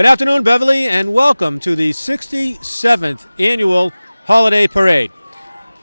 Good afternoon, Beverly, and welcome to the 67th Annual Holiday Parade.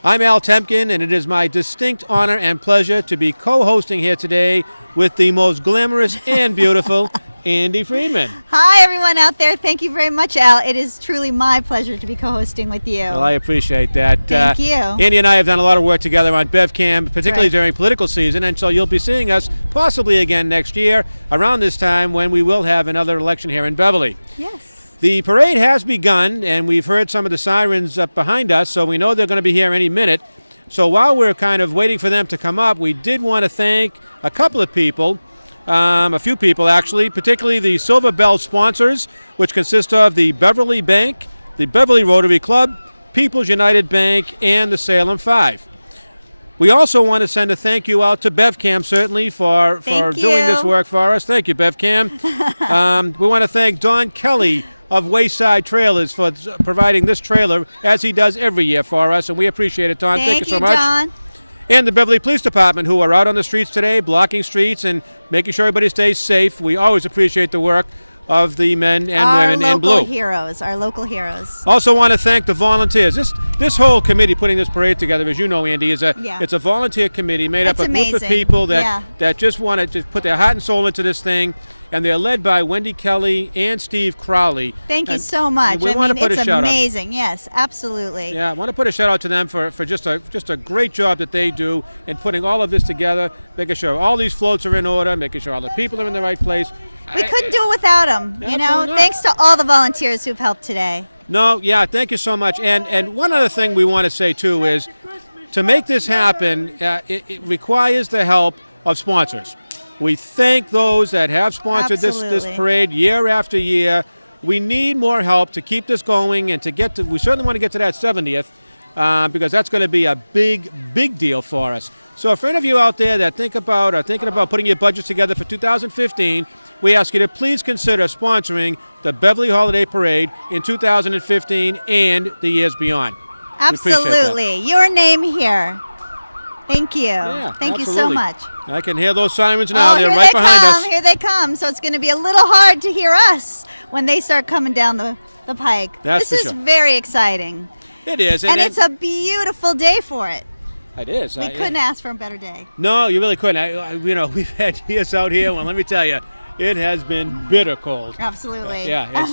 I'm Al Temkin, and it is my distinct honor and pleasure to be co-hosting here today with the most glamorous and beautiful Andi Freedman. Hi, everyone out there. Thank you very much, Al. It is truly my pleasure to be co-hosting with you. Well, I appreciate that. Thank you. Andi and I have done a lot of work together on BevCam, particularly Right. during political season, and so you'll be seeing us possibly again next year around this time when we will have another election here in Beverly. Yes. The parade has begun, and we've heard some of the sirens up behind us, so we know they're going to be here any minute. So while we're kind of waiting for them to come up, we did want to thank a couple of people, a few people actually, particularly the Silver Bell sponsors, which consist of the Beverly Bank, the Beverly Rotary Club, People's United Bank, and the Salem 5. We also want to send a thank you out to BevCam, certainly, for doing this work for us. Thank you, BevCam. We want to thank Don Kelly of Wayside Trailers for providing this trailer, as he does every year for us, and we appreciate it, Don. Thank you so much. Don. And the Beverly Police Department, who are out on the streets today, blocking streets and making sure everybody stays safe. We always appreciate the work of the men and women in blue. Our local heroes. Also want to thank the volunteers. This whole committee putting this parade together, as you know, Andi, it's a volunteer committee made up of a group of people that just want to put their heart and soul into this thing, and they're led by Wendy Kelly and Steve Crowley. Thank you so much. It's amazing. Yes, absolutely. Yeah, I want to put a shout out to them for just a great job that they do in putting all of this together, making sure all these floats are in order, making sure all the people are in the right place. We couldn't do it without them, you know. Thanks to all the volunteers who've helped today. No, yeah, thank you so much. And one other thing we want to say, too, is to make this happen, it requires the help of sponsors. We thank those that have sponsored this parade year after year. We need more help to keep this going and we certainly want to get to that 70th because that's going to be a big deal for us. So for any of you out there that thinking about putting your budgets together for 2015, we ask you to please consider sponsoring the Beverly Holiday Parade in 2015 and the years beyond. Absolutely. Your name here. Thank you. Yeah, Thank you so much. I can hear those sirens now. They're right behind us. Here they come. So it's going to be a little hard to hear us when they start coming down the pike. This is very exciting. It is. And it's a beautiful day for it. It is. We couldn't ask for a better day. No, you really couldn't. We've had years out here. Well, let me tell you, it has been bitter cold. Absolutely.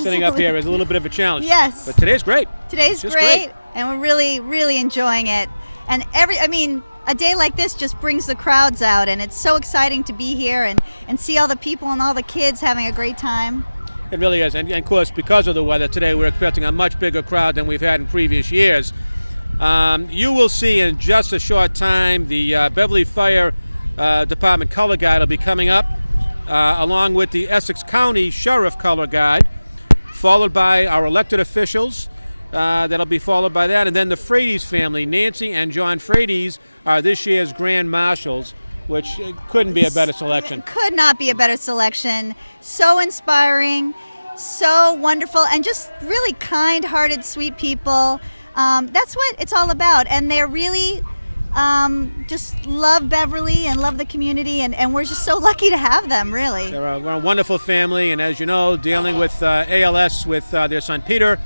Sitting up here is a little bit of a challenge. Yes. But today's great. Today's great, and we're really enjoying it. And a day like this just brings the crowds out, and it's so exciting to be here and see all the people and all the kids having a great time. It really is. And of course, because of the weather today, we're expecting a much bigger crowd than we've had in previous years. You will see in just a short time the Beverly Fire Department Color Guide will be coming up, along with the Essex County Sheriff Color Guide, followed by our elected officials. That'll be followed by that. And then the Frady's family, Nancy and John Frady's, are this year's Grand Marshals, which couldn't be a better selection. Could not be a better selection. So inspiring, so wonderful, and just really kind-hearted, sweet people. That's what it's all about. And they're really just love Beverly and love the community, and we're just so lucky to have them, really. We're a wonderful family, and as you know, dealing with ALS with their son Peter.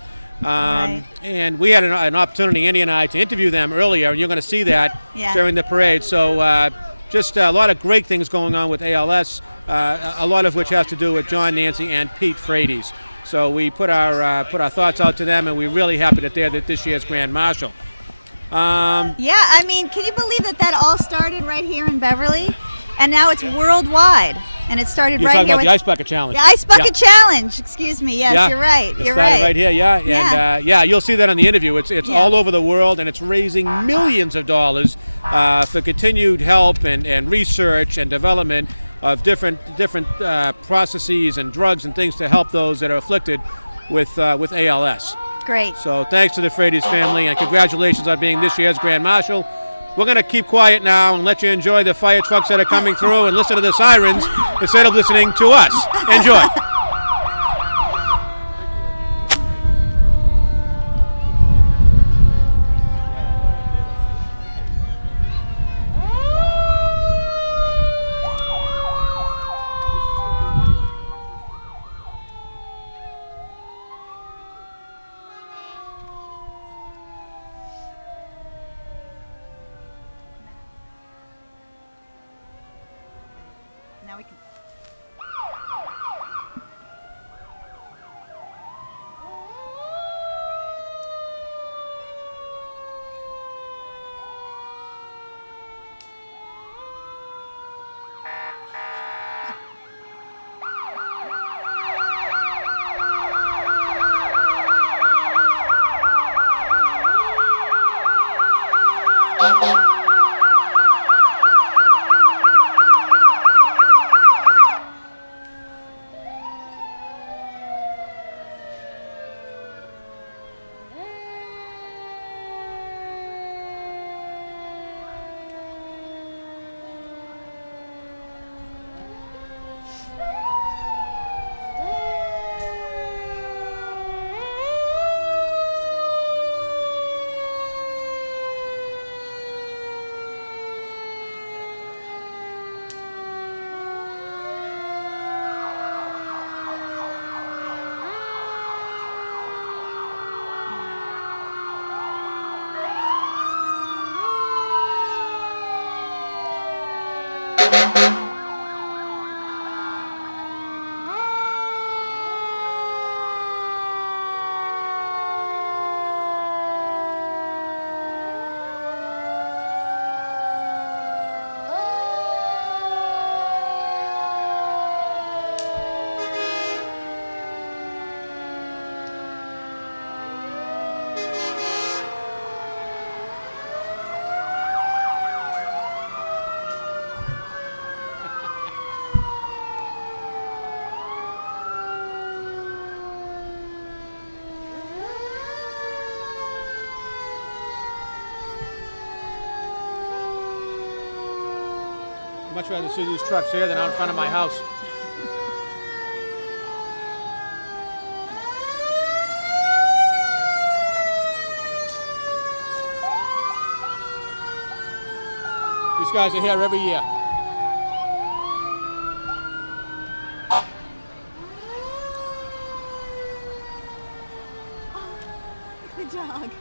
And we had an opportunity, Andi and I, to interview them earlier, and you're going to see that during the parade. So just a lot of great things going on with ALS, a lot of which has to do with John, Nancy, and Pete Frady's. So we put our thoughts out to them, and we're really happy that they're this year's Grand Marshal. Can you believe that all started right here in Beverly, and now it's worldwide? And it started right here with the Ice Bucket Challenge. The Ice Bucket Challenge. Excuse me. Yes, you're right. You're right here. And you'll see that on the interview. It's all over the world, and it's raising millions of dollars for continued help and research and development of different processes and drugs and things to help those that are afflicted with ALS. Great. So thanks to the Frady's family, and congratulations on being this year's Grand Marshal. We're going to keep quiet now and let you enjoy the fire trucks that are coming through and listen to the sirens instead of listening to us. Enjoy. much rather see these trucks here than out in front of my house. These guys are here every year. Good dog.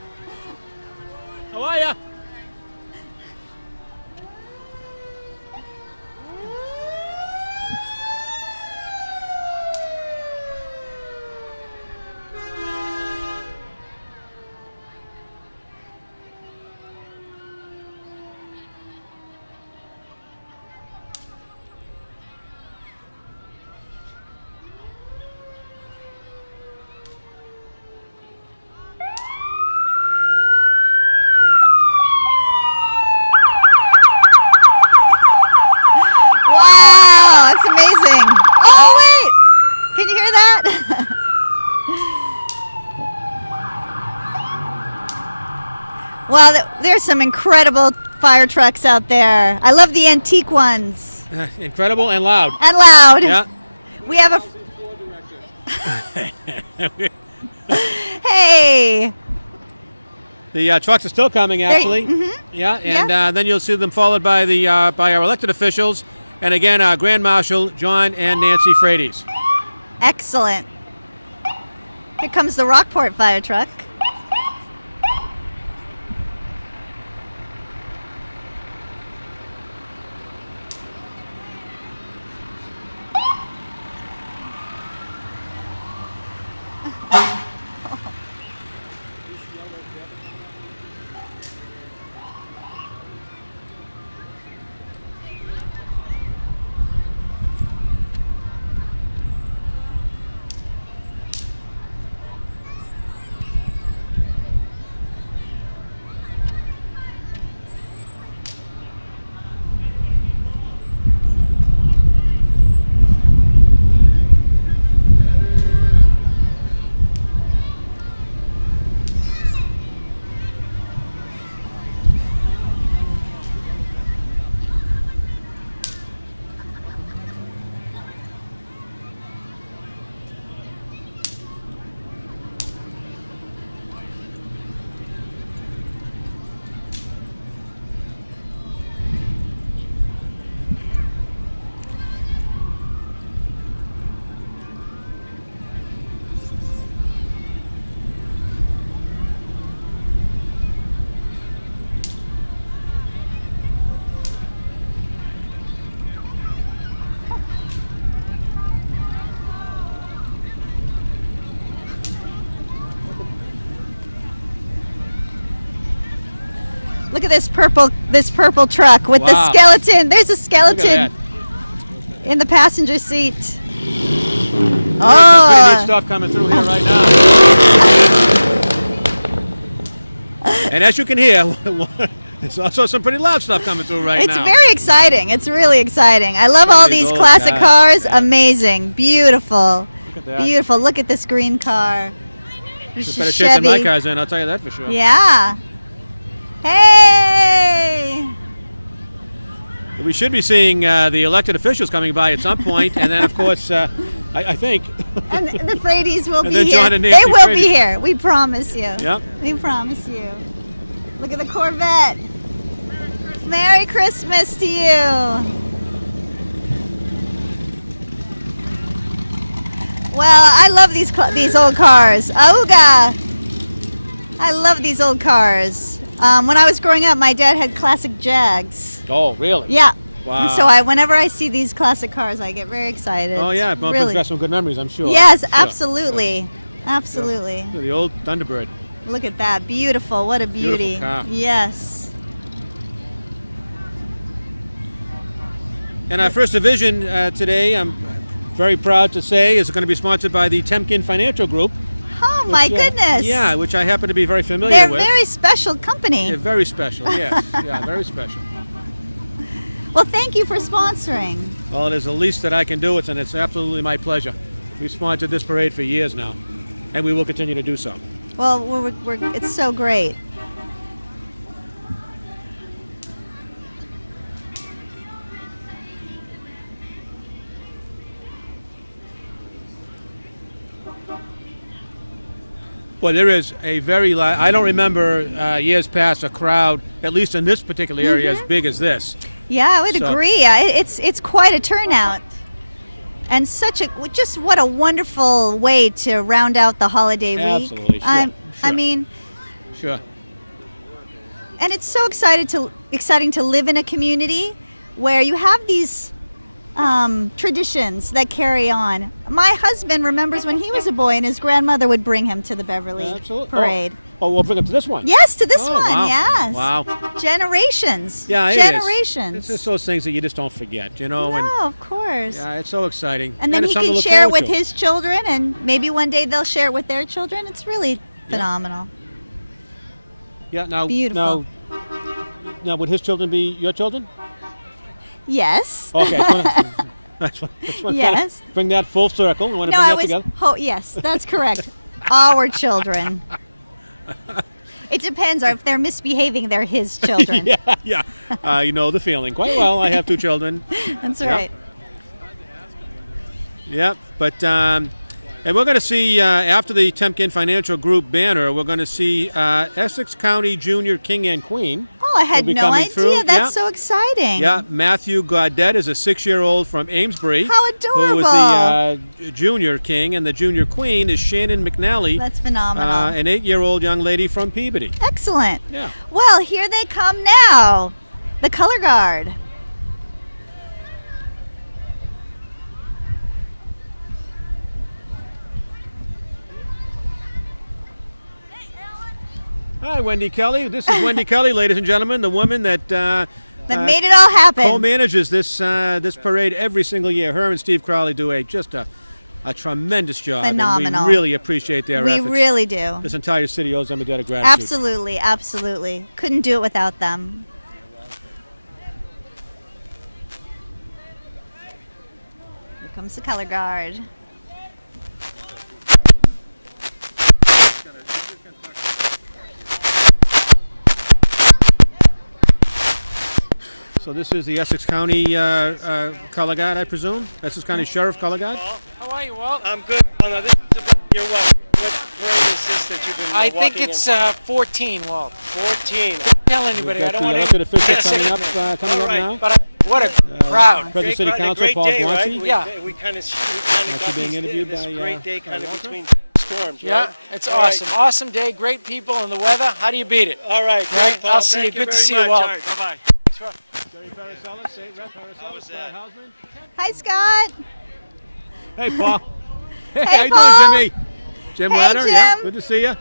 How are ya? Well, there's some incredible fire trucks out there. I love the antique ones. Incredible and loud. And loud. Yeah. We have a... Hey. The trucks are still coming, actually. Yeah, and then you'll see them followed by the by our elected officials, and again, Grand Marshal John and Nancy Frades. Excellent. Here comes the Rockport fire truck. Look at this purple truck with the skeleton. There's a skeleton in the passenger seat. Some pretty neat stuff coming through here right now. And as you can hear, there's also some pretty loud stuff coming through right now. It's very exciting. It's really exciting. I love all these classic cars. Yeah. Amazing. Beautiful. Look at that. Beautiful. Look at this green car. It's better shape than my cars in, I'll tell you that for sure. Yeah. Hey! We should be seeing the elected officials coming by at some point, and then, of course, I think. And the Frades will be here. John and Nancy will be here. We promise you. Yep. We promise you. Look at the Corvette. Merry Christmas to you. Well, I love these old cars. Auga! I love these old cars. When I was growing up, my dad had classic Jags. Oh, really? Yeah. Wow. And so whenever I see these classic cars, I get very excited. Oh, yeah. It brings back some good memories, I'm sure. Yes, absolutely. Yeah. Absolutely. Yeah. The old Thunderbird. Look at that. Beautiful. What a beauty. Beautiful car. Yes. And our first division today, I'm very proud to say, is going to be sponsored by the Temkin Financial Group. Oh, my goodness. Yeah, which I happen to be very familiar with. They're a very special company. Yeah, very special, yes. Yeah, very special. Well, thank you for sponsoring. Well, it is the least that I can do, and it's absolutely my pleasure. We've sponsored this parade for years now, and we will continue to do so. Well, it's so great. Boy, there is a very I don't remember years past a crowd, at least in this particular area, as big as this. Yeah, I would agree. It's quite a turnout. And just what a wonderful way to round out the holiday week. Absolutely, sure. I mean, sure. And it's so exciting to live in a community where you have these traditions that carry on. My husband remembers when he was a boy and his grandmother would bring him to the Beverly parade. Oh, we'll bring him to this one. Yes, to this one. Wow. Yes. Wow. Generations. Yeah, generations. It's just those things that you just don't forget, No, and, of course. Yeah, it's so exciting. And then it's he something can to look share it forward with to. his children, and maybe one day they'll share it with their children. It's really phenomenal. Yeah. Now, Beautiful. Now, would his children be your children? Yes. Okay. That's what Yes. Bring that full circle. I want to bring that together. Yes, that's correct. Our children. It depends. If they're misbehaving, they're his children. Yeah. You know the feeling quite well. I have 2 children. That's right. Yep. But and we're going to see after the Temkin Financial Group banner, we're going to see Essex County Junior King and Queen. Oh, I had no idea. Through. That's so exciting. Yeah, Matthew Gaudet is a 6-year-old from Amesbury. How adorable. Who was the junior king, and the junior queen is Shannon McNally. That's phenomenal. An 8-year-old young lady from Peabody. Excellent. Yeah. Well, here they come now. The color guard. Hi, Wendy Kelly. This is Wendy Kelly, ladies and gentlemen, the woman that made it all happen. Co-manages this parade every single year. Her and Steve Crowley do a tremendous job. Phenomenal. And we really appreciate their efforts. We really do. This entire city owes them a debt of gratitude. Absolutely, absolutely. Couldn't do it without them. Here comes the color guard. So this is the Essex County color guard, I presume? Essex County Sheriff color guard? How are you, Walt? I'm good. This is your what? What parade is this that you've been I walking think it's 14, Walt. 14. Don't tell anybody. I don't want elected to. official coming up now. But what a crowd. President City Great Council, great Paul day, Guanci. right? Yeah. We kind of got being interviewed this by, great day kind of Walter? between storms, Yeah, right? it's All awesome. right. Awesome day, great people, and the weather. How do you beat it? All right, great, Right, Paul. I'll see you. Thank Good to very see you, much. Walt. All right, bye-bye. Jerry Paracella, State Rep Paracella, Scott Hausman. Hi, Scott. Hey, Paul. Hey, Hey, how you Paul. doing, Jimmy? Jim Hey, Ladder, Jim. yeah, good to see you.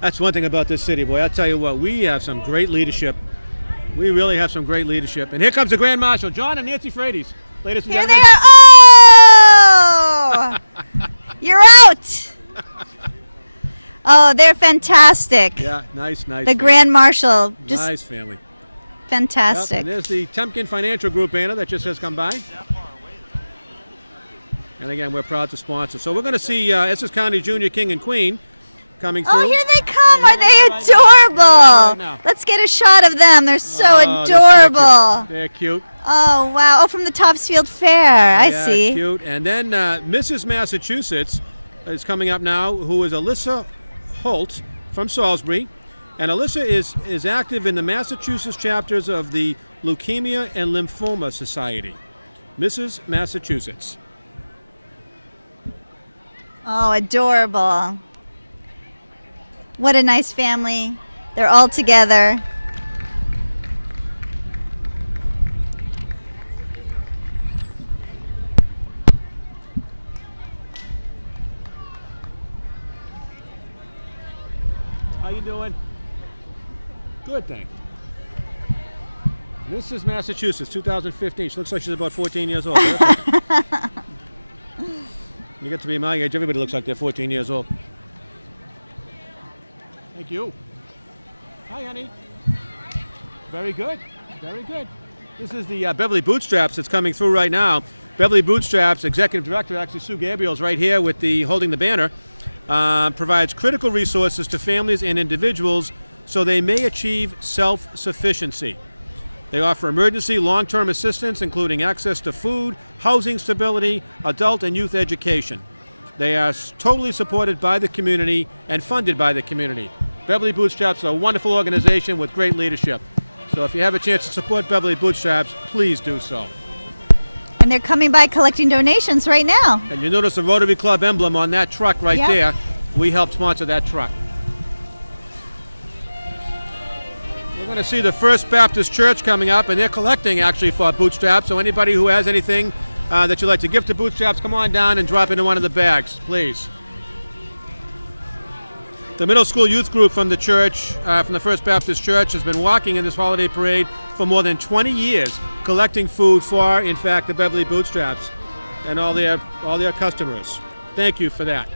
That's one thing about this city, boy. I'll tell you what, we have some great leadership. We really have some great leadership. And here comes the Grand Marshal, John and Nancy Frades. Ladies and Here they gentlemen. are. Oh! You're out. Oh, they're fantastic. Yeah, nice. The Grand Marshal, just nice family. fantastic. Yep, and there's the Temkin Financial Group banner that just has come by. And again, we're proud to sponsor. So we're going to see Essex County Junior King and Queen coming through. Oh, here they come. Are they adorable? now. Let's get a shot of them. They're so Oh, adorable. They're cute. Oh, wow. Oh, from the Topsfield Fair. I Yeah, see. Cute. And then Mrs. Massachusetts is coming up now, who is Alyssa Holt from Salisbury. And Alyssa is active in the Massachusetts chapters of the Leukemia and Lymphoma Society. Mrs. Massachusetts. Oh, adorable. What a nice family. They're all together. How you doing? Good, thanks. This is Massachusetts, 2015. She looks like she's about 14 years old. You get to be my age, everybody looks like they're 14 years old. Thank you. Hi, honey. Very good. Very good. This is the Beverly Bootstraps that's coming through right now. Beverly Bootstraps Executive Director, actually Sue Gabriel's right here with holding the banner, provides critical resources to families and individuals so they may achieve self-sufficiency. They offer emergency long-term assistance, including access to food, housing stability, adult and youth education. They are totally supported by the community and funded by the community. Beverly Bootstraps is a wonderful organization with great leadership. So if you have a chance to support Beverly Bootstraps, please do so. And they're coming by collecting donations right now. And you notice the Rotary Club emblem on that truck right Yep. there. We helped sponsor that truck. We're going to see the First Baptist Church coming up, and they're collecting actually for Bootstraps. So anybody who has anything that you'd like to give to Bootstraps, come on down and drop into one of the bags, please. The middle school youth group from the church, from the First Baptist Church, has been walking in this holiday parade for more than 20 years, collecting food for, in fact, the Beverly Bootstraps and all their customers. Thank you for that.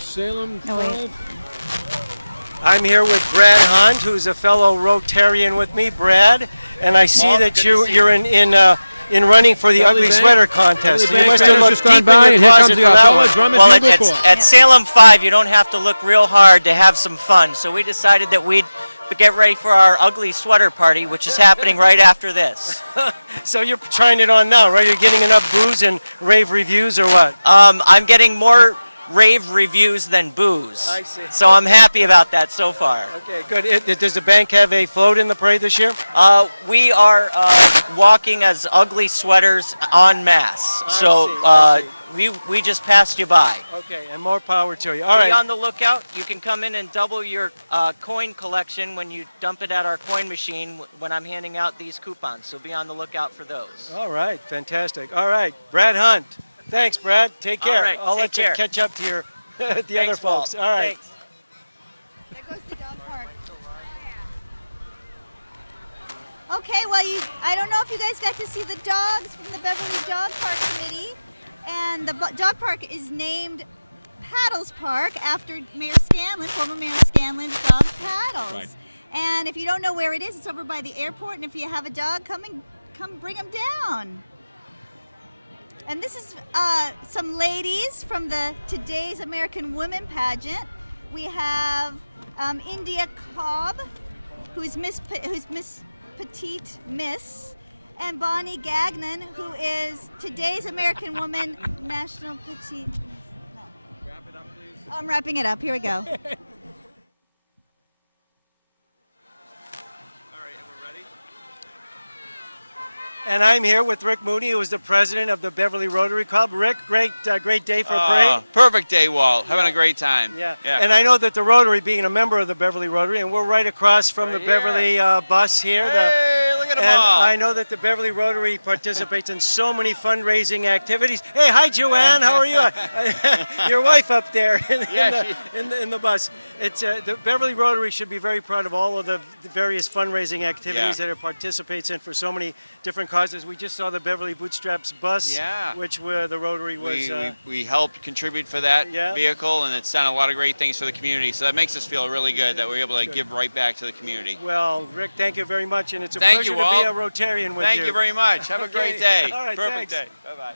Salem Oh, wait. 12. I'm here with Brad Hunt, who's a fellow Rotarian with me. Brad, and I see Well, that good to you're see you're in running for the Beverly Ugly Bank. Sweater contest. Beverly You must Bank have has looked just gone deep in by, your and here closet comes for the that Othello one. Drum and Well, Bugle it's Corps. at Salem 5, you don't have to look real hard to have some fun. So we decided that we'd get ready for our ugly sweater party, which is happening right after this. So you're trying it on now, right? You're getting enough booze and rave reviews, or what? I'm getting more rave reviews than booze. I see. So I'm happy about that so far. Okay, good. Does the bank have a float in the parade this year? We are walking as ugly sweaters en masse. I see. We just passed you by. Okay, and more power to you. All Be right. on the lookout. You can come in and double your coin collection when you dump it at our coin machine when I'm handing out these coupons. So be on the lookout for those. All right, fantastic. All right, Brad Hunt. Thanks, Brad. Take care. All right, I'll take let care. you catch up to your the other Thanks, folks. Walt. All right. Thanks. There goes the dog park. Okay, well, I don't know if you guys got to see the dogs from the Beverly Dog Park Committee. And the dog park is named Paddles Park after Mayor Scanlon, former Mayor Scanlon's dog Paddles. Right. And if you don't know where it is, it's over by the airport. And if you have a dog, come bring them down. And this is some ladies from the Today's American Women pageant. We have India Cobb, who's Miss Petite Miss, and Bonnie Gagnon, who is Today's American Woman National Petite. No. Wrap it up, please. I'm wrapping it up. Here we go. And I'm here with Rick Mooney, who is the president of the Beverly Rotary Club. Rick, great day for a parade. Perfect day, Walt. Having a great time. Yeah. And I know that the Rotary, being a member of the Beverly Rotary, and we're right across from the Beverly bus here. Hey, look at them And all. I know that the Beverly Rotary participates in so many fundraising activities. Hey, hi, Joanne. How are you? Your wife up there in the bus. It's the Beverly Rotary should be very proud of all of the various fundraising activities that it participates in for so many different causes. We just saw the Beverly Bootstraps bus, which the Rotary was. We helped contribute for that vehicle, and it's done a lot of great things for the community. So that makes us feel really good that we're able to give right back to the community. Well, Rick, thank you very much, and it's a Thank pleasure you, to be a Walt. Rotarian with you. Thank you very much. Have a great day. All right, Perfect thanks. day. Bye-bye.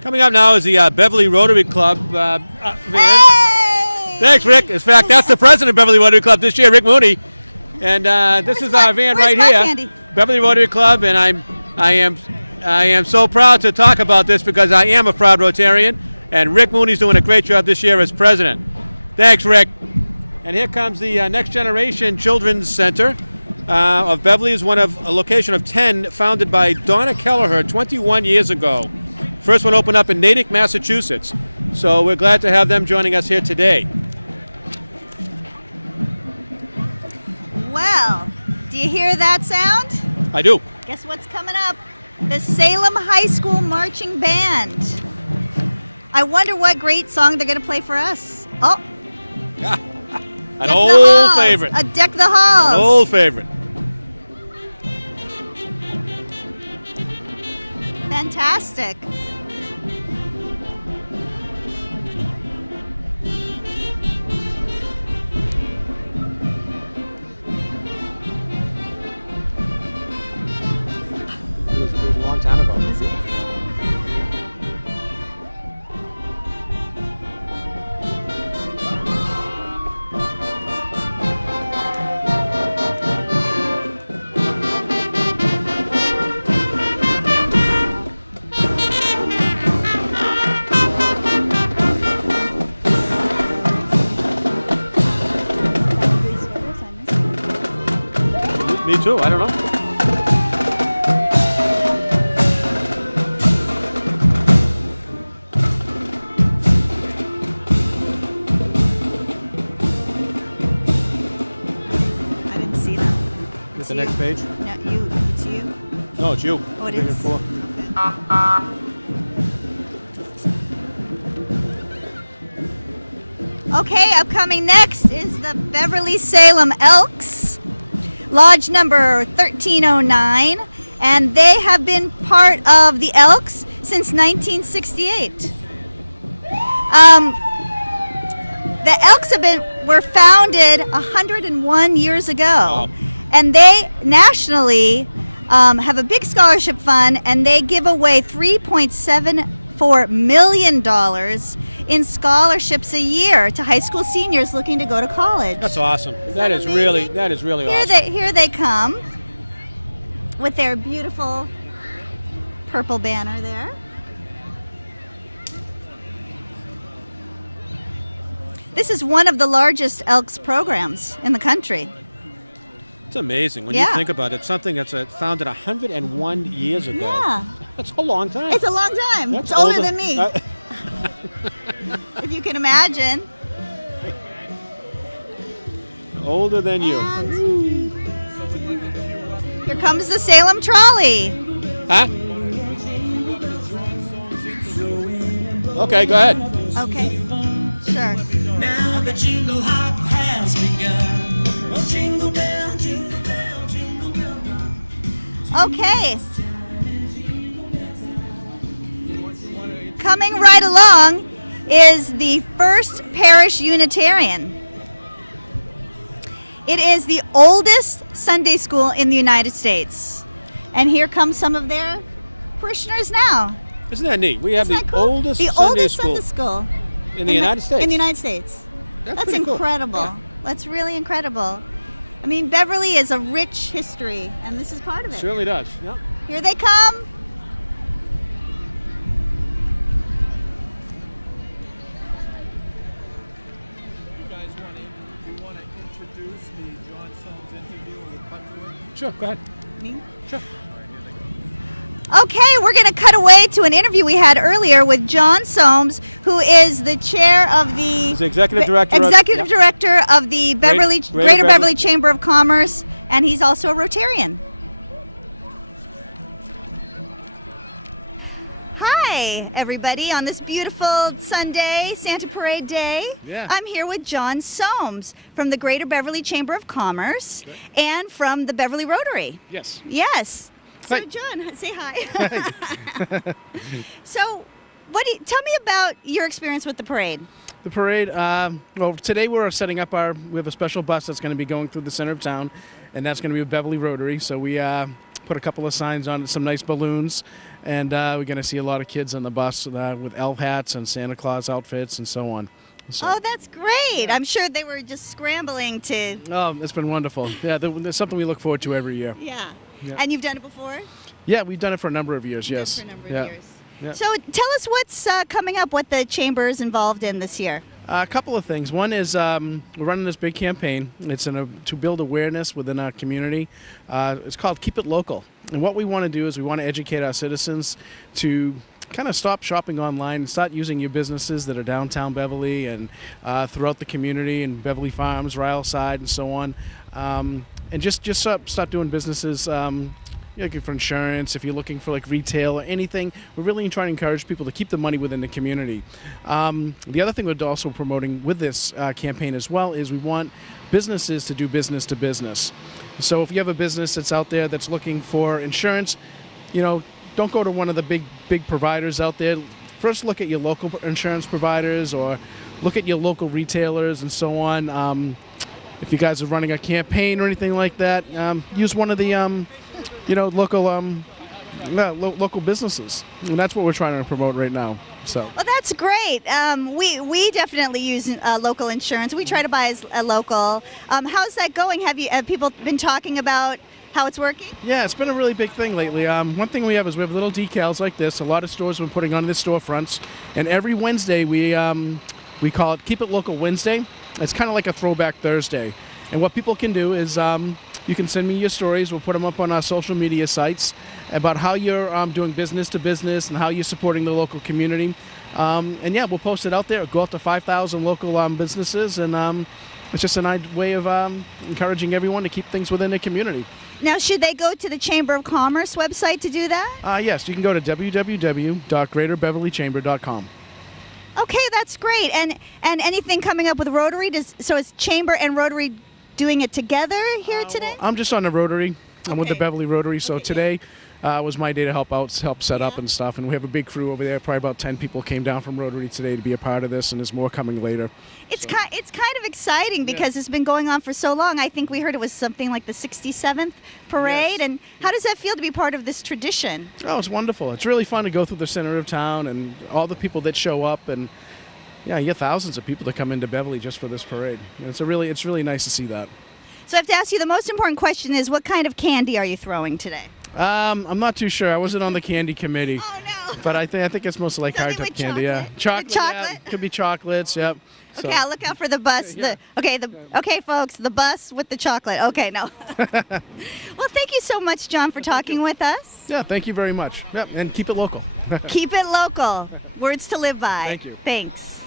Coming up now is the Beverly Rotary Club van. Hey! Thanks, Rick. In fact, that's the president of Beverly Rotary Club this year, Rick Mooney. And this is our van right where's my here, candy? Beverly Rotary Club, and I am so proud to talk about this because I am a proud Rotarian, and Rick Mooney's doing a great job this year as president. Thanks, Rick. And here comes the Next Generation Children's Center of Beverly. Is one of a location of 10 founded by Donna Kelleher 21 years ago. First one opened up in Natick, Massachusetts. So we're glad to have them joining us here today. Well, do you hear that sound? I do. Guess what's coming up? The Salem High School Marching Band. I wonder what great song they're going to play for us. Oh, An Deck the old Halls. favorite. A Deck the Halls. An old favorite. Fantastic. It was a long time ago. Was it? Me too. I don't know. I didn't see them. Get It's the you. next page. No, you. It's you. No, it's you. Oh, it Figure is? 4. Okay, upcoming next is the Beverly Salem Elks, lodge number 1309, and they have been part of the Elks since 1968. The Elks were founded 101 years ago, Wow. and they nationally have a big scholarship fund, and they give away $3.74 million in scholarships a year to high school seniors looking to go to college. That's awesome. That is amazing? really Here awesome. here they come with their beautiful purple banner there. This is one of the largest Elks programs in the country. It's amazing when Yeah. you think about it. Something that's founded 101 years ago. Yeah. That's a long time. It's a long time. That's It's older than me, Uh, if you can imagine. older than you. And here comes the Salem trolley. Huh? Okay, go ahead. Okay, sure. Now the jingle hop has begun. Oh, jingle bell, jingle bell, jingle bell. Okay. Coming right along is the First Parish Unitarian. It is the oldest Sunday school in the United States. And here come some of their parishioners now. Isn't that neat? We have Isn't the that cool? oldest the Sunday oldest school Sunday school in the United States. In the United States. That's That's pretty cool. incredible. Yeah. That's really incredible. I mean, Beverly is a rich history, and this is part of it. Certainly does. Yeah. Here they come. Sure, go ahead. Me? Sure. Okay, we're going to cut away to an interview we had earlier with John Soames, who is the chair of the He's the executive director director of the Beverly Greater Greater Beverly Beverly Chamber of Commerce, and he's also a Rotarian. Hi, everybody, on this beautiful Sunday, Santa Parade Day. Yeah. I'm here with John Soames from the Greater Beverly Chamber of Commerce and from the Beverly Rotary. Yes. Yes. So, Hi. John, say hi. So, tell me about your experience with the parade. The parade, well, today we have a special bus that's going to be going through the center of town, and that's going to be a Beverly Rotary. So we put a couple of signs on it, some nice balloons, and we're going to see a lot of kids on the bus with elf hats and Santa Claus outfits and so on. So, Oh, that's great. I'm sure they were just scrambling to, oh, it's been wonderful. Yeah, there's something we look forward to every year. yeah. Yeah. And you've done it before? Yeah, we've done it for a number of years, yes. For a number Yeah. of years. Yeah. So tell us what's coming up, what the chamber is involved in this year. A couple of things. One is we're running this big campaign. It's to build awareness within our community. It's called Keep It Local. And what we want to do is we want to educate our citizens to kind of stop shopping online and start using your businesses that are downtown Beverly and throughout the community and Beverly Farms, Ryleside, and so on. And just start doing businesses. You're looking for insurance, if you're looking for like retail or anything, we're really trying to encourage people to keep the money within the community. The other thing we're also promoting with this campaign as well is we want businesses to do business to business. So if you have a business that's out there that's looking for insurance, don't go to one of the big providers out there. First look at your local insurance providers or look at your local retailers and so on. If you guys are running a campaign or anything like that, use one of the local businesses, and that's what we're trying to promote right now. So. Well, that's great. We definitely use local insurance. We try to buy as a local. How's that going? Have people been talking about how it's working? Yeah, it's been a really big thing lately. One thing we have little decals like this. A lot of stores have been putting on their storefronts, and every Wednesday we call it Keep It Local Wednesday. It's kind of like a throwback Thursday, and what people can do is you can send me your stories. We'll put them up on our social media sites about how you're doing business to business and how you're supporting the local community. And yeah, we'll post it out there. Go out to 5,000 local businesses, and it's just a way of encouraging everyone to keep things within the community. Now, should they go to the Chamber of Commerce website to do that? Yes, you can go to www.greaterbeverlychamber.com. Okay, that's great. And anything coming up with Rotary? So it's Chamber and Rotary doing it together here today? I'm just on the Rotary. I'm with the Okay. Beverly Rotary, so today was my day to help set up and stuff. And we have a big crew over there. Probably about 10 people came down from Rotary today to be a part of this, and there's more coming later. It's kind of exciting because it's been going on for so long. I think we heard it was something like the 67th parade. Yes. And how does that feel to be part of this tradition? Oh, it's wonderful. It's really fun to go through the center of town and all the people that show up, and yeah, you get thousands of people that come into Beverly just for this parade. And it's really nice to see that. So I have to ask you, the most important question is, what kind of candy are you throwing today? I'm not too sure. I wasn't on the candy committee. Oh, no. But I think it's mostly like Something hard with top candy. Yeah, chocolate? chocolate. Yeah, Chocolate? could be chocolates. Yep. Okay, I'll look out for the bus. Yeah. Okay, folks, the bus with the chocolate. Okay, no. Well, thank you so much, John, for talking with us. Yeah, thank you very much. Yep, and keep it local. Keep it local. Words to live by. Thank you. Thanks.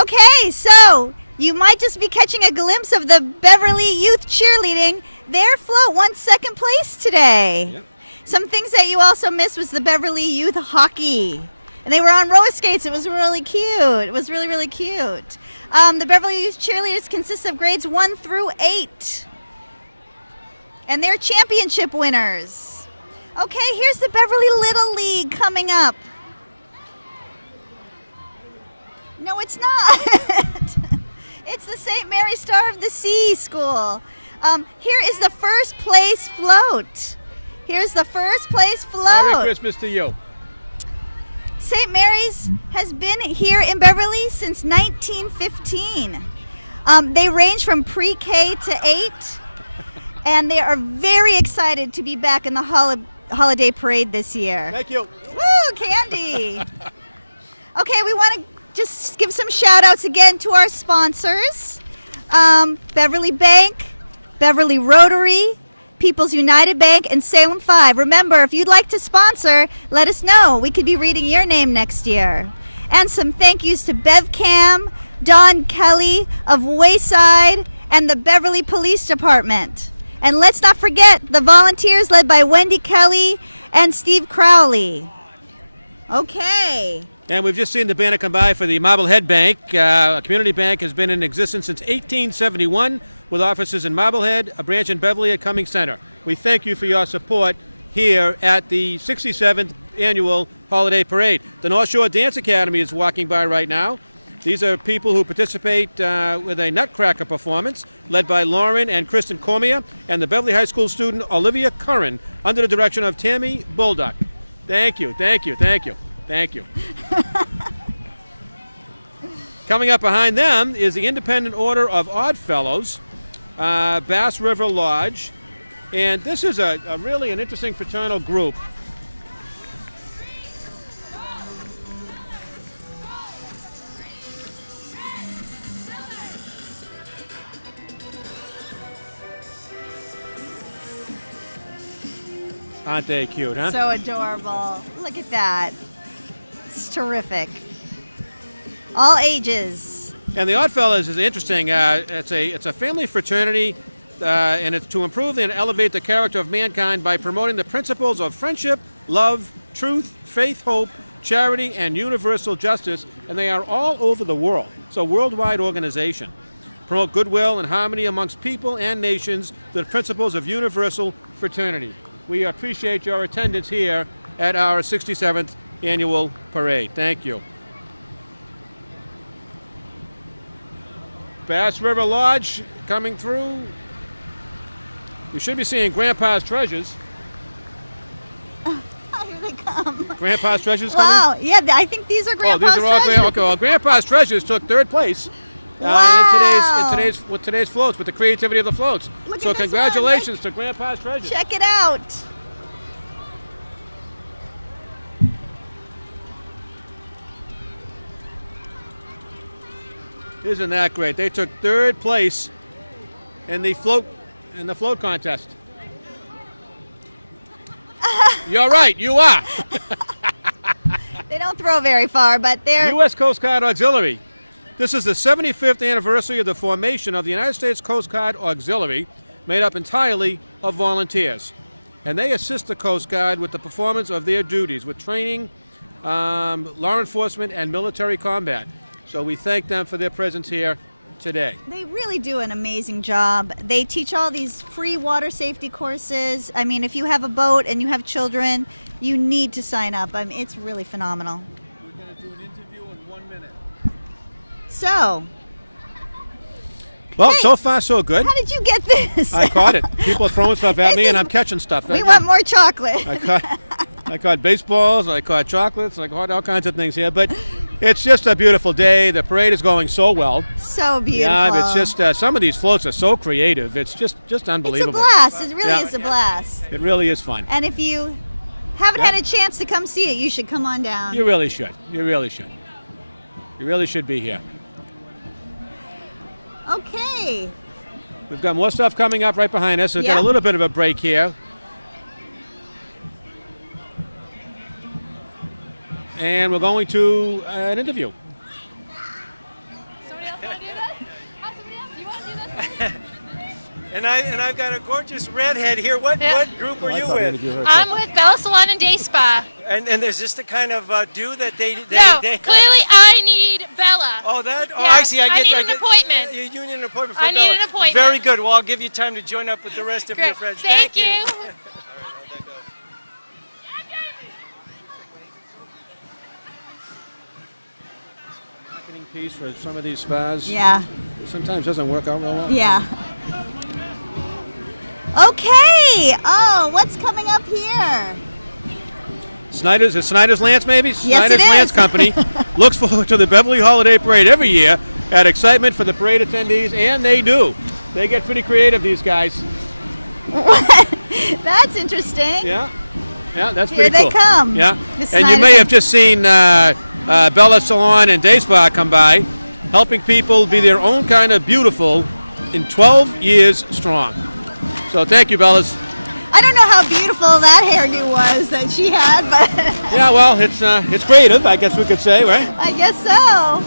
Okay, so you might just be catching a glimpse of the Beverly Youth Cheerleading. Their float won second place today. Yep. Some things that you also missed was the Beverly Youth Hockey. And they were on roller skates. It was really cute. It was really, really cute. The Beverly Youth Cheerleaders consist of grades 1 through 8. And they're championship winners. Okay, here's the Beverly Little League coming up. No, it's not. It's the St. Mary Star of the Sea School. Here is the first place float. Here's the first place float. Merry Christmas to you. St. Mary's has been here in Beverly since 1915. They range from pre-K to 8, and they are very excited to be back in the holiday parade this year. Thank you. Woo, candy. Okay, we want to just give some shout outs again to our sponsors. Beverly Bank, Beverly Rotary, People's United Bank, and Salem 5. Remember, if you'd like to sponsor, let us know. We could be reading your name next year. And some thank yous to BevCam, Don Kelly of Wayside, and the Beverly Police Department. And let's not forget the volunteers led by Wendy Kelly and Steve Crowley. Okay. And we've just seen the banner come by for the Marblehead Bank. A community bank has been in existence since 1871 with offices in Marblehead, a branch in Beverly at Cummings Center. We thank you for your support here at the 67th Annual Holiday Parade. The North Shore Dance Academy is walking by right now. These are people who participate with a Nutcracker performance led by Lauren and Kristen Cormier and the Beverly High School student Olivia Curran under the direction of Tammy Bulldog. Thank you, thank you, thank you. Thank you. Coming up behind them is the Independent Order of Odd Fellows, Bass River Lodge, and this is a really an interesting fraternal group. Aren't they cute, huh? So adorable. Look at that. It's terrific. All ages. And the Oddfellows is interesting. It's a family fraternity, and it's to improve and elevate the character of mankind by promoting the principles of friendship, love, truth, faith, hope, charity, and universal justice. And they are all over the world. It's a worldwide organization. Promote goodwill and harmony amongst people and nations. The principles of universal fraternity. We appreciate your attendance here at our 67th Annual Parade. Thank you. Bass River Lodge coming through. You should be seeing Grandpa's Treasures. Here they come. Grandpa's Treasures coming? Wow. Yeah, I think these are Grandpa's these are all treasures. okay. Well, Grandpa's Treasures took third place Wow. in today's floats with the creativity of the floats. Look So at this congratulations to Grandpa's Treasures. Check it out. Isn't that great? They took third place in the float in the float contest. You're right, you are. They don't throw very far, but they're... U.S. Coast Guard Auxiliary. This is the 75th anniversary of the formation of the United States Coast Guard Auxiliary, made up entirely of volunteers. And they assist the Coast Guard with the performance of their duties, with training, law enforcement, and military combat. So we thank them for their presence here today. They really do an amazing job. They teach all these free water safety courses. I mean, if you have a boat and you have children, you need to sign up. I mean, it's really phenomenal. We're going to do an interview in 1 minute. So, Well, hey, so far so good. how did you get this? I caught it. People are throwing stuff at This me, and is- I'm catching stuff. We want more chocolate. I caught baseballs, I caught chocolates, I caught all kinds of things here. But it's just a beautiful day. The parade is going so well. So beautiful. Yeah, it's just some of these floats are so creative. It's just It's a unbelievable. blast. It really Yeah. is a blast. It really is fun. And if you haven't had a chance to come see it, you should come on down. You really should. You really should. You really should be here. Okay. We've got more stuff coming up right behind us. We've got Yeah. a little bit of a break here. And we're going to an interview. Somebody else want to do this? Oh, somebody else? You want to do this? And I've got a gorgeous redhead here. What group are you with? I'm with Bella Salon and Day Spa. And is this the kind of do that they No, clearly I need Bella. Oh, that? Oh, Yes, I see. I need get an appointment. You need an appointment for I need Bella. an appointment. Very good. Well, I'll give you time to join up with the rest of your Great. friends. Thank you. Marketing piece for some of these spas. Yeah. Sometimes doesn't work out real well. Yeah. Okay. Oh, what's coming up here? Snyder's Lance, maybe? Yes, Snyder's it is. Lance Company looks forward to the Beverly Holiday Parade every year, add excitement for the parade attendees, and they do. They get pretty creative, these guys. That's interesting. Yeah, that's Here pretty cool. they come. Yeah, The and you Snyder may have just seen Bella Salon and Day Spa come by, helping people be their own kind of beautiful in 12 years strong. So thank you, Bellas. I don't know how beautiful that hairdo was that she had, but Yeah, well, it's creative, I guess we could say, right? I guess so.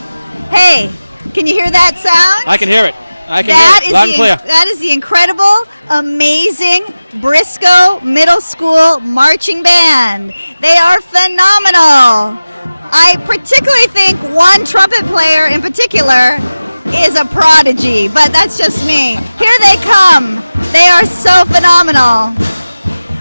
Hey, can you hear that sound? I can hear it. I can That hear it is loud and clear. that is the incredible, amazing Briscoe Middle School Marching Band. They are phenomenal. I particularly think one trumpet player in particular is a prodigy, but that's just me. Here they come. They are so phenomenal.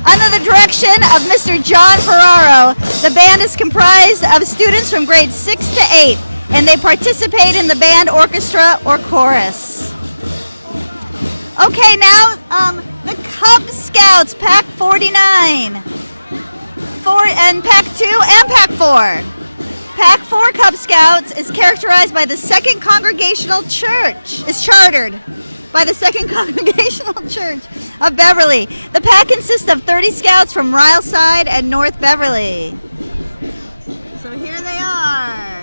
Under the direction of Mr. John Ferraro, the band is comprised of students from grades 6 to 8, and they participate in the band orchestra or chorus. Okay, now the Cub Scouts, Pack 49. And Pack 2 and Pack 4. Pack 4 Cub Scouts is characterized by the Second Congregational Church. Is chartered by the Second Congregational Church of Beverly. The pack consists of 30 scouts from Ryleside and North Beverly. So here they are.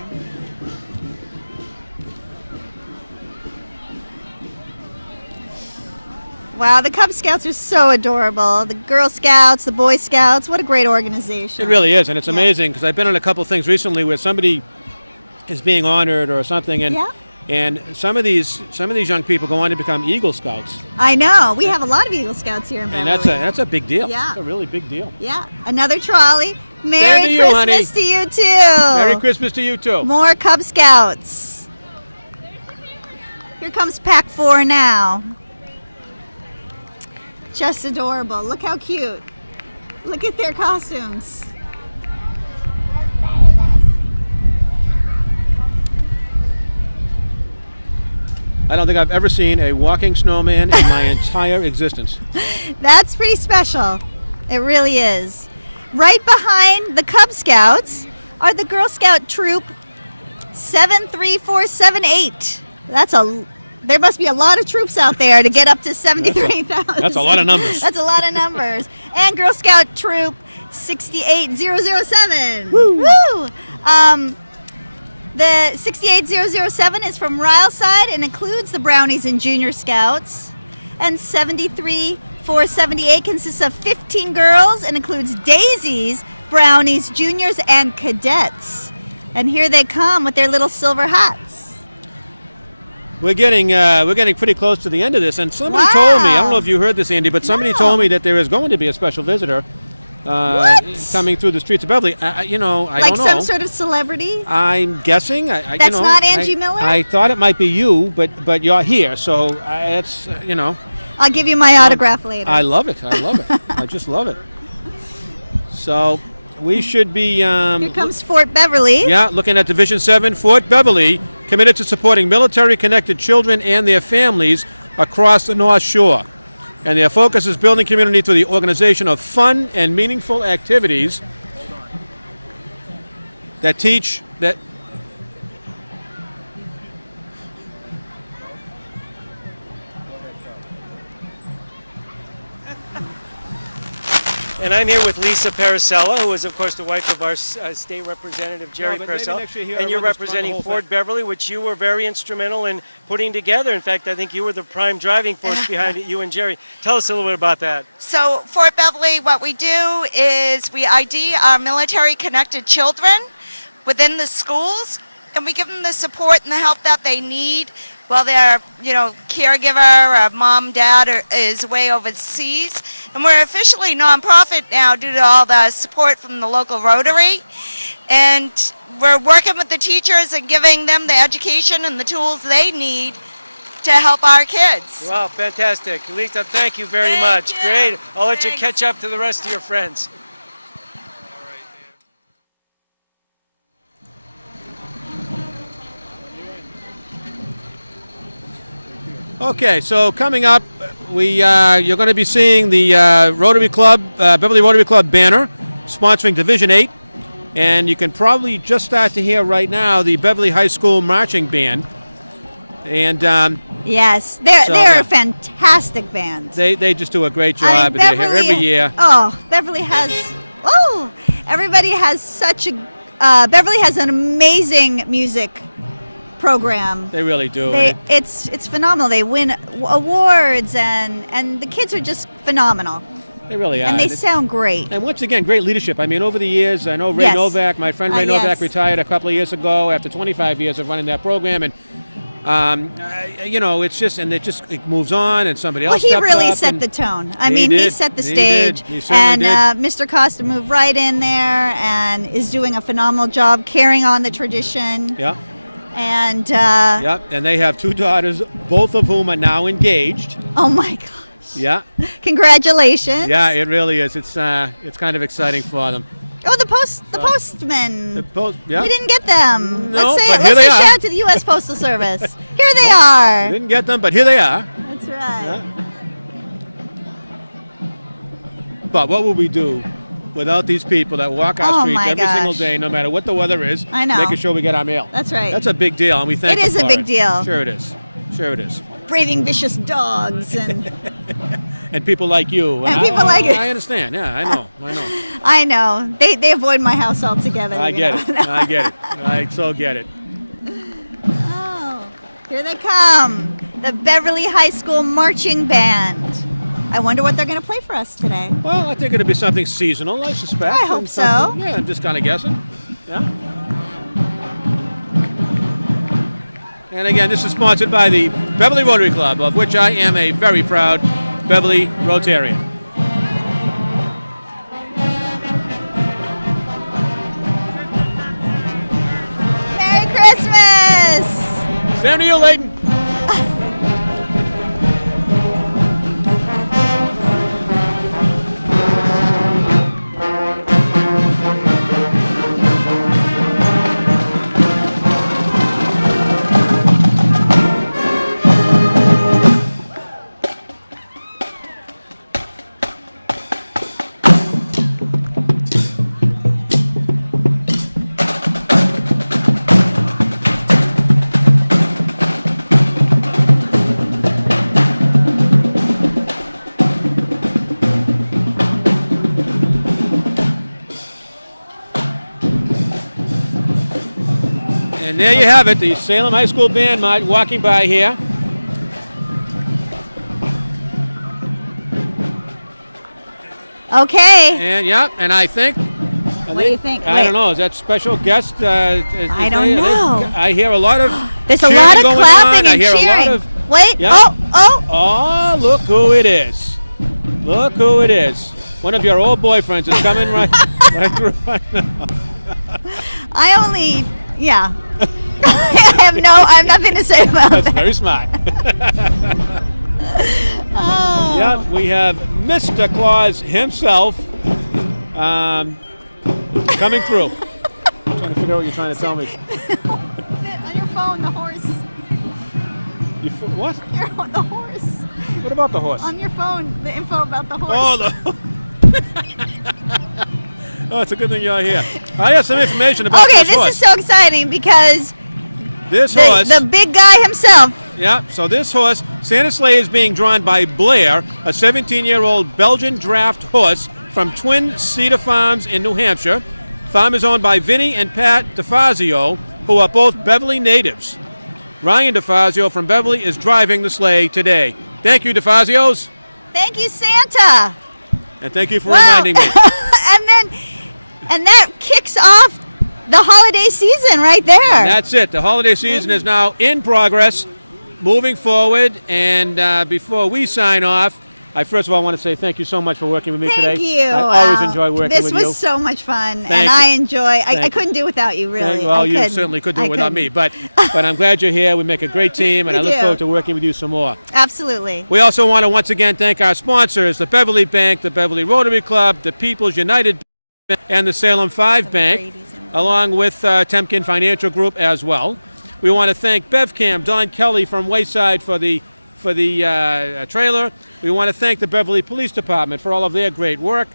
Wow, the Cub Scouts are so adorable. The Girl Scouts, the Boy Scouts, what a great organization. It really is, and it's amazing because I've been on a couple of things recently where somebody is being honored or something, and and some of these young people go on to become Eagle Scouts, I know. We have a lot of Eagle Scouts here in Beverly. and that's a big deal. Yeah. That's a really big deal. Yeah, another trolley. Merry to you, Christmas honey. to you too. Merry Christmas to you too. More Cub Scouts. Here comes Pack 4 now. Just adorable. Look how cute. Look at their costumes. I don't think I've ever seen a walking snowman in my entire existence. That's pretty special. It really is. Right behind the Cub Scouts are the Girl Scout Troop 73478. There must be a lot of troops out there to get up to 73,000. That's a lot of numbers. That's a lot of numbers. And Girl Scout Troop 68007. Woo! The 68007 is from Ryleside and includes the Brownies and Junior Scouts. And 73,478 consists of 15 girls and includes daisies, brownies, juniors, and cadets. And here they come with their little silver hats. We're getting pretty close to the end of this, and somebody Wow. told me, I don't know if you heard this, Andy, but somebody No. told me that there is going to be a special visitor coming through the streets of Beverly. I Like don't know. some sort of celebrity? I'm guessing. That's not Angie Miller? I thought it might be you, but you're here, so it's I'll give you my autograph later. I love it. I love it. I just love it. So we should be. Here comes Fort Beverly. Yeah, looking at Division 7, Fort Beverly, committed to supporting military-connected children and their families across the North Shore. And their focus is building community through the organization of fun and meaningful activities that teach that. And I'm here with Lisa Paracella, who is, of course, the wife of our state representative, Jerry but maybe Paracella. next year here And I'll you're run the representing whole Fort thing. Beverly, which you were very instrumental in putting together. In fact, I think you were the prime driving force behind it, you and Jerry. Tell us a little bit about that. So Fort Beverly, what we do is we ID our military-connected children within the schools, and we give them the support and the help that they need while their, caregiver, or mom, dad is away overseas. And we're officially nonprofit now due to all the support from the local Rotary. And we're working with the teachers and giving them the education and the tools they need to help our kids. Wow, fantastic. Lisa, thank you very much. you. Great. I'll let you Thanks. catch up to the rest of your friends. Okay, so coming up, you're going to be seeing the Rotary Club, Beverly Rotary Club banner, sponsoring Division 8, and you can probably just start to hear right now the Beverly High School marching band, and Yes, they're yeah. a fantastic band. they just do a great job. I and mean, they're here every year. Oh, Beverly has. Oh, everybody has such a. Beverly has an amazing music program. They really do. It's phenomenal. They win awards, and the kids are just phenomenal. They really are. And they sound great. And once again, great leadership. I mean, over the years, I know Ray Yes. Novak, my friend Ray Yes. Novak, retired a couple of years ago after 25 years of running that program, and it's just, and it moves on, and somebody Well, else he steps really up, set and the tone. I He mean, he did. set the He stage. did. He certainly And Mr. Costa moved right in there and is doing a phenomenal job carrying on the tradition. Yeah. And Yep, and they have two daughters, both of whom are now engaged. oh my gosh! Yeah, Congratulations! yeah, it really is. It's kind of exciting for them. Oh, the postmen. Yeah. We didn't get them. No, let's say but here they shout are. out to the U.S. Postal Service. Here they are. Didn't get them, but here they are. That's right. But what would we do without these people that walk our Oh streets my every single gosh. day, no matter what the weather is, I know. making sure we get our mail? That's right. That's a big deal, and we thank It them is a for big it. deal. Sure it is. Sure it is. Braving vicious dogs and And people like you. And people like you. I understand. Yeah, I know. I know they avoid my house altogether. I you get know. it. I get it. I so get it. Oh, here they come. The Beverly High School Marching Band. I wonder what they're going to play for us today. Well, I think it'll be something seasonal, I suspect. I hope and so. something- Yeah, I'm just kind of guessing. Yeah. And again, this is sponsored by the Beverly Rotary Club, of which I am a very proud Beverly Rotarian. Merry Christmas! Same to you, Leighton. And there you have it, the Salem High School Band walking by here. Okay. And yeah, and I think. What do you think? I don't know. Is that special guest? I don't know. I hear a lot of. There's a lot of going clapping on. and I hear cheering. A lot of, Wait. Yeah. Oh. Oh, look who it is. Look who it is. One of your old boyfriends is coming right through right now. Yeah. I have nothing to say about That's that. very smart. Oh. Yep, we have Mr. Claus himself coming through. I'm trying to figure out what you're trying to tell me. On your phone, the horse. What? The horse. What about the horse? On your phone, the info about the horse. Oh, oh, it's a good thing you're here. I have some information about this horse. Okay, this is so exciting because this horse, the big guy himself. Yeah, so this horse, Santa Sleigh, is being drawn by Blair, a 17-year-old Belgian draft horse from Twin Cedar Farms in New Hampshire. Farm is owned by Vinny and Pat DeFazio, who are both Beverly natives. Ryan DeFazio from Beverly is driving the sleigh today. Thank you, DeFazios. Thank you, Santa. And thank you for reminding me. and that kicks off the holiday season right there. And that's it. The holiday season is now in progress, moving forward. And before we sign off, I first of all want to say thank you so much for working with me today. Thank you. I always enjoy working with you. This was so much fun, Thank and you. I enjoy. I couldn't do it without you, really. Well, you certainly could do it without me, but I'm glad you're here. We make a great team, and I look forward to working with you some more. Absolutely. We also want to once again thank our sponsors, the Beverly Bank, the Beverly Rotary Club, the People's United Bank, and the Salem 5 Bank, along with Temkin Financial Group as well. We want to thank BevCam, Don Kelly from Wayside for the trailer. We want to thank the Beverly Police Department for all of their great work.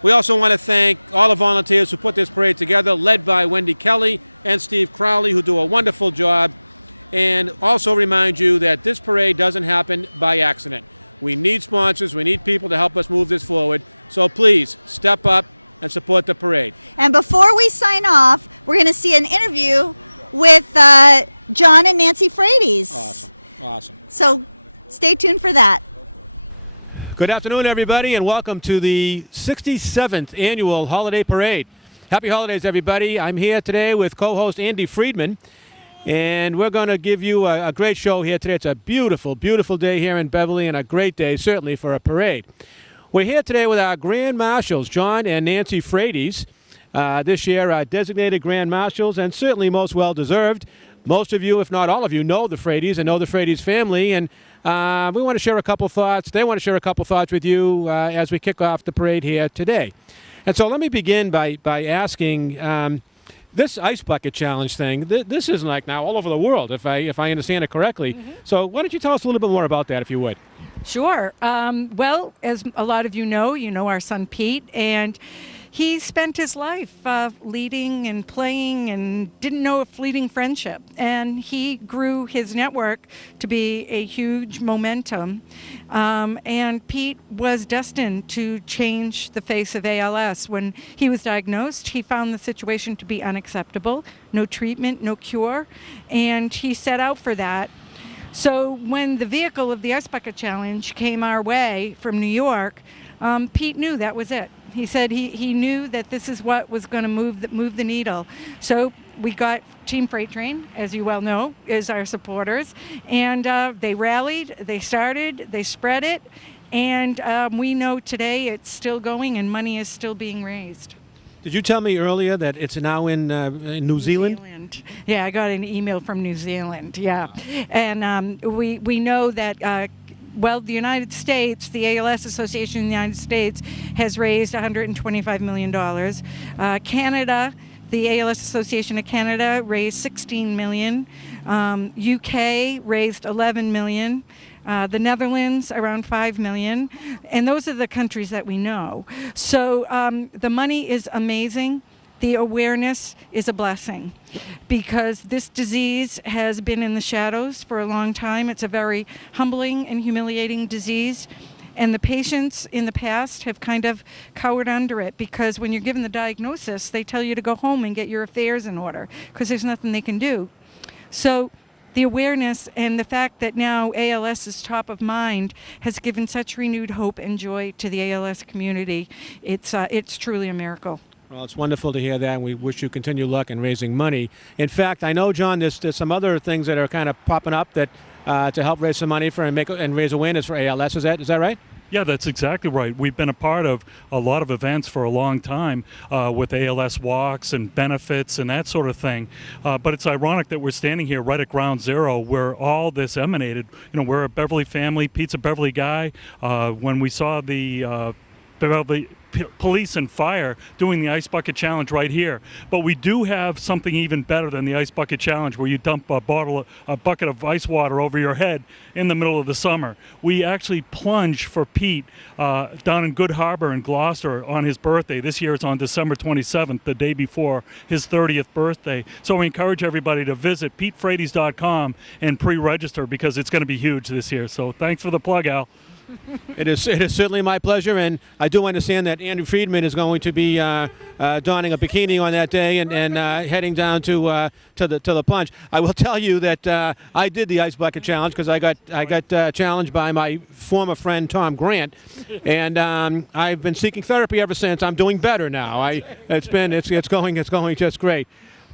We also want to thank all the volunteers who put this parade together, led by Wendy Kelly and Steve Crowley, who do a wonderful job. And also remind you that this parade doesn't happen by accident. We need sponsors. We need people to help us move this forward. So please step up and support the parade. And before we sign off, we're going to see an interview with John and Nancy Frates. Awesome. So stay tuned for that. Good afternoon, everybody, and welcome to the 67th Annual Holiday Parade. Happy holidays, everybody. I'm here today with co-host Andi Freedman, and we're going to give you a great show here today. It's a beautiful, beautiful day here in Beverly, and a great day, certainly, for a parade. We're here today with our Grand Marshals, John and Nancy Frates. This year, our designated Grand Marshals, and certainly most well-deserved. Most of you, if not all of you, know the Frates and know the Frates family, and we want to share a couple thoughts. They want to share a couple thoughts with you as we kick off the parade here today. And so let me begin by asking, this ice bucket challenge thing, this is like now all over the world, if I understand it correctly. Mm-hmm. So why don't you tell us a little bit more about that, if you would? Sure. Well, as a lot of you know our son Pete, and he spent his life leading and playing and didn't know a fleeting friendship. And he grew his network to be a huge momentum. And Pete was destined to change the face of ALS. When he was diagnosed, he found the situation to be unacceptable. No treatment, no cure. And he set out for that. So when the vehicle of the Ice Bucket Challenge came our way from New York, Pete knew that was it. He said he knew that this is what was going to move the needle. So we got Team Freight Train, as you well know, is our supporters. And they rallied, they started, they spread it. And we know today it's still going and money is still being raised. Did you tell me earlier that it's now in New Zealand? Yeah, I got an email from New Zealand, yeah. And we know that well, the United States, the ALS Association in the United States has raised $125 million. Canada, the ALS Association of Canada raised $16 million. UK raised $11 million. The Netherlands around $5 million. And those are the countries that we know. So the money is amazing. The awareness is a blessing because this disease has been in the shadows for a long time. It's a very humbling and humiliating disease. And the patients in the past have kind of cowered under it because when you're given the diagnosis, they tell you to go home and get your affairs in order because there's nothing they can do. So the awareness and the fact that now ALS is top of mind has given such renewed hope and joy to the ALS community. It's truly a miracle. Well, it's wonderful to hear that, and we wish you continued luck in raising money. In fact, I know, John, there's some other things that are kind of popping up that to help raise some money for and raise awareness for ALS. Is that right? Yeah, that's exactly right. We've been a part of a lot of events for a long time with ALS walks and benefits and that sort of thing. But it's ironic that we're standing here right at ground zero where all this emanated. You know, we're a Beverly family, Pizza Beverly guy. When we saw the Beverly police and fire doing the Ice Bucket Challenge right here. But we do have something even better than the Ice Bucket Challenge where you dump a bucket of ice water over your head in the middle of the summer. We actually plunge for Pete down in Good Harbor in Gloucester on his birthday. This year it's on December 27th, the day before his 30th birthday. So we encourage everybody to visit PeteFrades.com and pre-register because it's going to be huge this year. So thanks for the plug, Al. It is certainly my pleasure, and I do understand that Andi Freedman is going to be donning a bikini on that day and heading down to the plunge. I will tell you that I did the Ice Bucket Challenge because I got challenged by my former friend Tom Grant, and I've been seeking therapy ever since. I'm doing better now. It's going just great.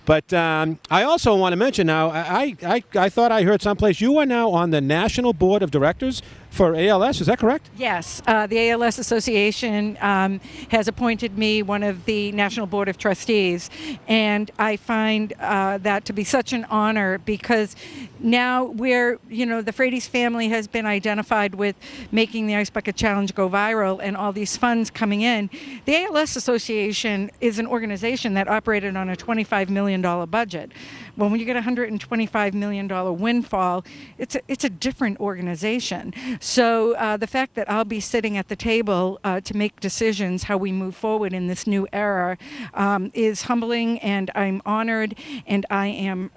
But I also want to mention now, I thought I heard someplace you are now on the National Board of Directors for ALS. Is that correct? Yes. The ALS Association has appointed me one of the National Board of Trustees, and I find that to be such an honor because now the Frades family has been identified with making the Ice Bucket Challenge go viral and all these funds coming in. The ALS Association is an organization that operated on a $25 million budget. When you get a $125 million windfall, it's a different organization. So the fact that I'll be sitting at the table to make decisions how we move forward in this new era is humbling, and I'm honored, and I am,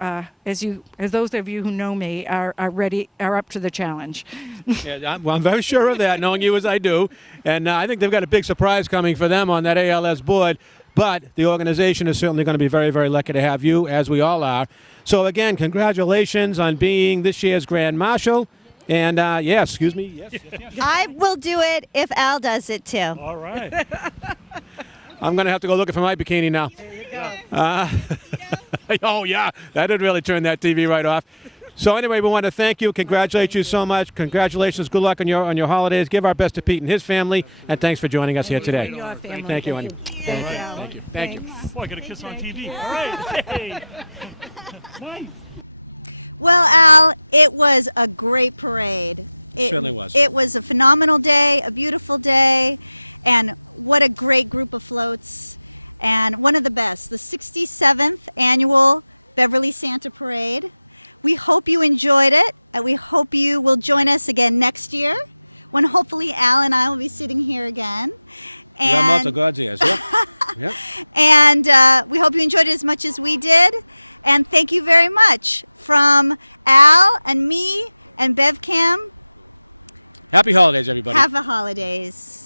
as those of you who know me are up to the challenge. Yeah, I'm very sure of that, knowing you as I do, and I think they've got a big surprise coming for them on that ALS board. But the organization is certainly going to be very, very lucky to have you, as we all are. So again, congratulations on being this year's Grand Marshal. And excuse me. Yes. I will do it if Al does it too. All right. I'm going to have to go looking for my bikini now. There you go. Oh, yeah. That did really turn that TV right off. So anyway, we want to thank you, congratulate you so much. Congratulations, good luck on your holidays. Give our best to Pete and his family, and thanks for joining us here today. Thank you, Andi. Thanks, Al. Thank you. Thank you. Oh, I got a kiss on TV. All right. Hey. Nice. Well, Al, it was a great parade. It certainly was. It was a phenomenal day, a beautiful day, and what a great group of floats. And one of the best, the 67th annual Beverly Santa Parade. We hope you enjoyed it, and we hope you will join us again next year when hopefully Al and I will be sitting here again. And, God's ears. Yep. Yep. And we hope you enjoyed it as much as we did. And thank you very much from Al and me and BevCam. Happy holidays, everybody. Happy holidays.